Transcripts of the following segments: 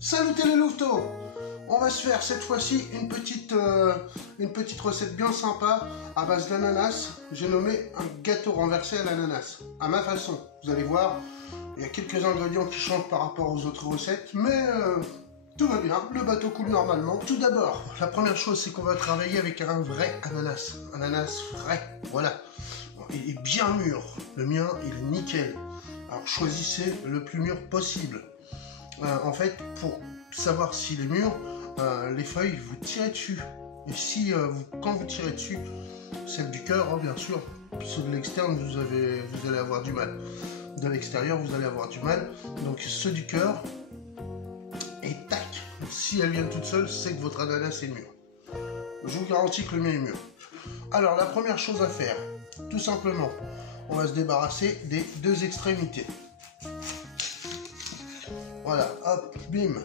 Salut les louveteaux! On va se faire cette fois-ci une petite recette bien sympa à base d'ananas. J'ai nommé un gâteau renversé à l'ananas. À ma façon, vous allez voir, il y a quelques ingrédients qui changent par rapport aux autres recettes, mais tout va bien, le bateau coule normalement. Tout d'abord, la première chose, c'est qu'on va travailler avec un vrai ananas. Ananas frais, voilà. Il est bien mûr, le mien il est nickel. Alors choisissez le plus mûr possible. En fait, pour savoir s'il est mûr, les feuilles, vous tirez dessus. Et si, quand vous tirez dessus, celle du cœur, hein, bien sûr, ceux de l'externe, vous allez avoir du mal. De l'extérieur, vous allez avoir du mal. Donc ceux du cœur, et tac, si elles viennent toutes seules, c'est que votre ananas est mûr. Je vous garantis que le mien est mûr. Alors, la première chose à faire, tout simplement, on va se débarrasser des deux extrémités. Voilà, hop, bim,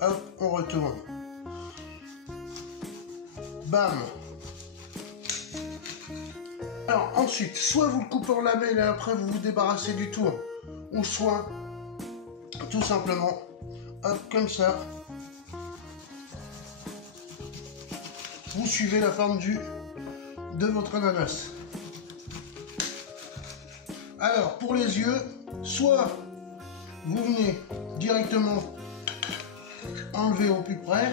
hop, on retourne. Bam. Alors ensuite, soit vous le coupez en lamelles et après vous vous débarrassez du tour, ou soit, tout simplement, hop, comme ça, vous suivez la forme de votre ananas. Alors, pour les yeux, soit vous venez directement enlever au plus près,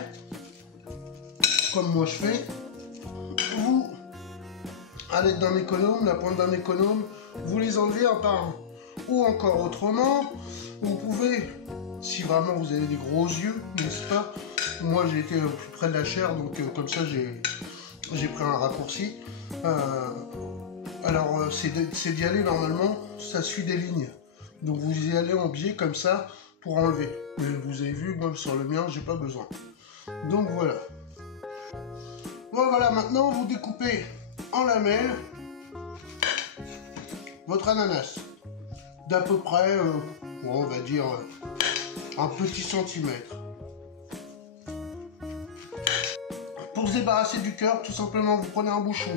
comme moi je fais. Vous, à l'aide d'un économe, la pointe d'un économe, vous les enlevez un par un. Ou encore autrement, vous pouvez, si vraiment vous avez des gros yeux, n'est-ce pas? Moi j'ai été plus près de la chair, donc comme ça j'ai pris un raccourci. Alors c'est d'y aller normalement, ça suit des lignes. Donc vous y allez en biais comme ça pour enlever. Mais vous avez vu, moi sur le mien, j'ai pas besoin. Donc voilà. Bon voilà, maintenant vous découpez en lamelles votre ananas. D'à peu près, on va dire un petit centimètre. Pour se débarrasser du cœur, tout simplement vous prenez un bouchon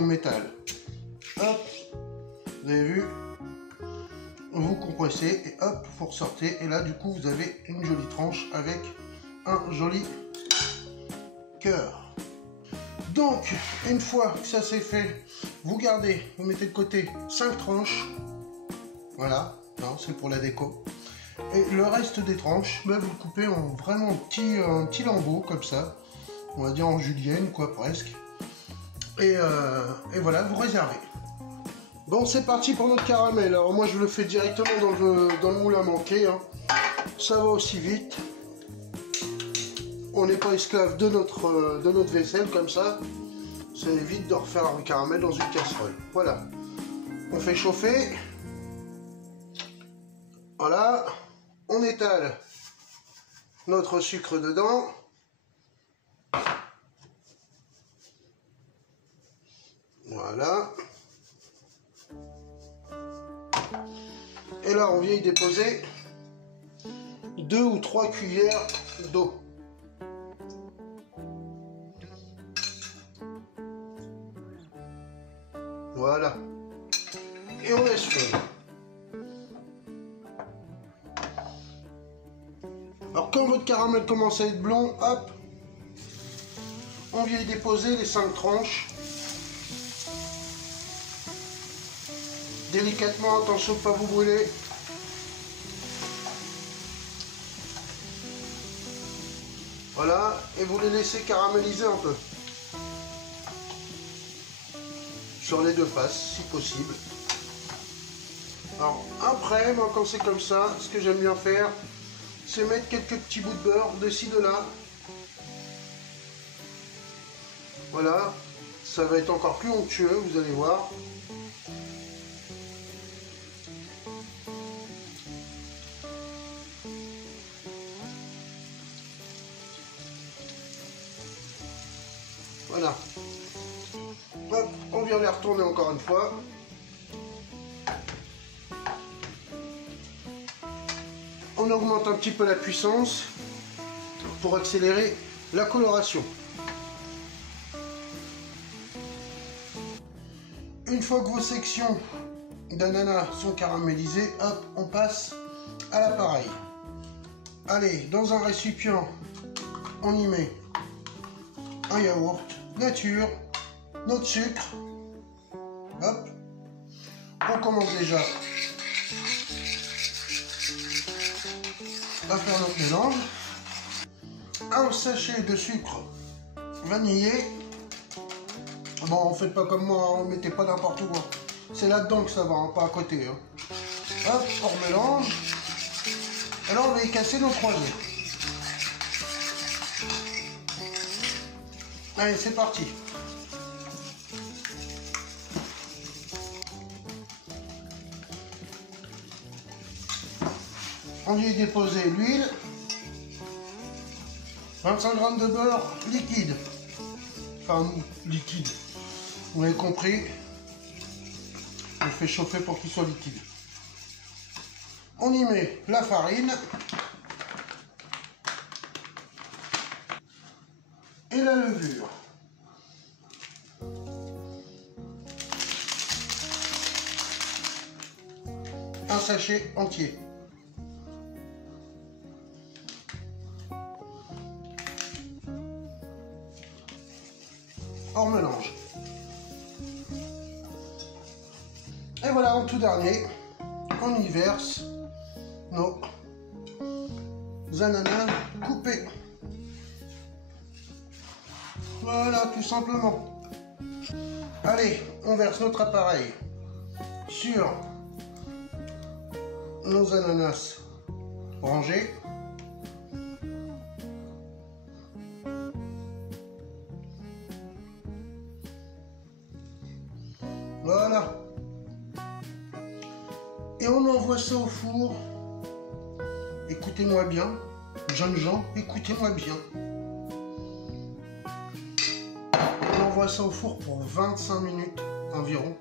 de métal. Hop, vous avez vu? Vous compressez et hop, vous ressortez. Et là, du coup, vous avez une jolie tranche avec un joli cœur. Donc, une fois que ça c'est fait, vous gardez, vous mettez de côté 5 tranches. Voilà, c'est pour la déco. Et le reste des tranches, bah, vous le coupez en vraiment petit lambeau, comme ça. On va dire en julienne, quoi, presque. Et voilà, vous réservez. Bon, c'est parti pour notre caramel. Alors moi, je le fais directement dans le moule à manquer. Hein. Ça va aussi vite. On n'est pas esclave de notre vaisselle comme ça. Ça évite de refaire un caramel dans une casserole. Voilà. On fait chauffer. Voilà. On étale notre sucre dedans. Voilà. Et là, on vient y déposer 2 ou 3 cuillères d'eau. Voilà. Et on laisse faire. Alors, quand votre caramel commence à être blond, hop, on vient y déposer les 5 tranches. Délicatement, attention de ne pas vous brûler. Voilà, et vous les laissez caraméliser un peu. Sur les deux faces, si possible. Alors après, moi quand c'est comme ça, ce que j'aime bien faire, c'est mettre quelques petits bouts de beurre de ci, de là. Voilà, ça va être encore plus onctueux, vous allez voir. Voilà. Hop, on vient les retourner encore une fois. On augmente un petit peu la puissance pour accélérer la coloration. Une fois que vos sections d'ananas sont caramélisées, hop, on passe à l'appareil. Allez, dans un récipient, on y met un yaourt nature, notre sucre. Hop. On commence déjà à faire notre mélange. Un sachet de sucre vanillé. Bon, faites pas comme moi, ne mettez pas n'importe où. C'est là-dedans que ça va, hein, pas à côté. Hein. Hop, on mélange. Et là, on va y casser nos 3 œufs. Allez, c'est parti. On y déposer l'huile. 25 g de beurre liquide. Enfin, liquide. Vous avez compris. On le fait chauffer pour qu'il soit liquide. On y met la farine. Et la levure. Un sachet entier. On mélange. Et voilà, en tout dernier, on y verse nos ananas coupés. Voilà, tout simplement. Allez, on verse notre appareil sur nos ananas rangés. Voilà. Et on envoie ça au four. Écoutez-moi bien, jeunes gens, écoutez-moi bien. On envoie ça au four pour 25 minutes environ.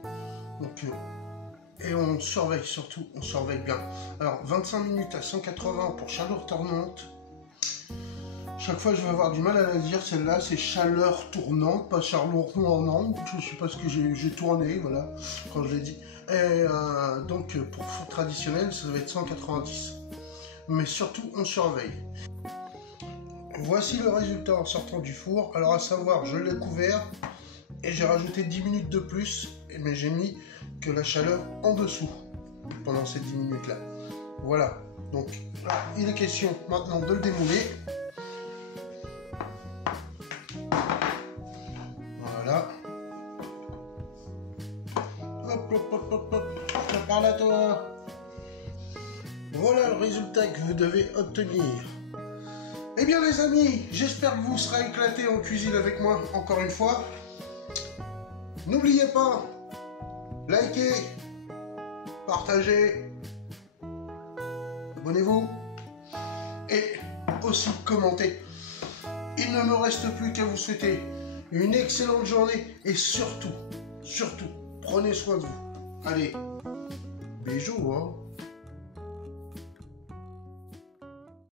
Donc, et on surveille surtout, on surveille bien. Alors 25 minutes à 180 pour chaleur tournante. Chaque fois je vais avoir du mal à la dire, celle-là c'est chaleur tournante, pas chaleur tournante, je sais pas ce que j'ai tourné, voilà, quand je l'ai dit. Et donc pour four traditionnel ça va être 190. Mais surtout on surveille. Voici le résultat en sortant du four. Alors à savoir, je l'ai couvert et j'ai rajouté 10 minutes de plus, mais j'ai mis que la chaleur en dessous pendant ces 10 minutes là. Voilà, donc là, il est question maintenant de le démouler. Voilà. Hop, hop, hop, hop, hop. Je te parle à toi. Voilà le résultat que vous devez obtenir. Eh bien les amis, j'espère que vous serez éclatés en cuisine avec moi encore une fois. N'oubliez pas, likez, partagez, abonnez-vous et aussi commentez. Il ne me reste plus qu'à vous souhaiter une excellente journée et surtout, prenez soin de vous. Allez, bisous, hein.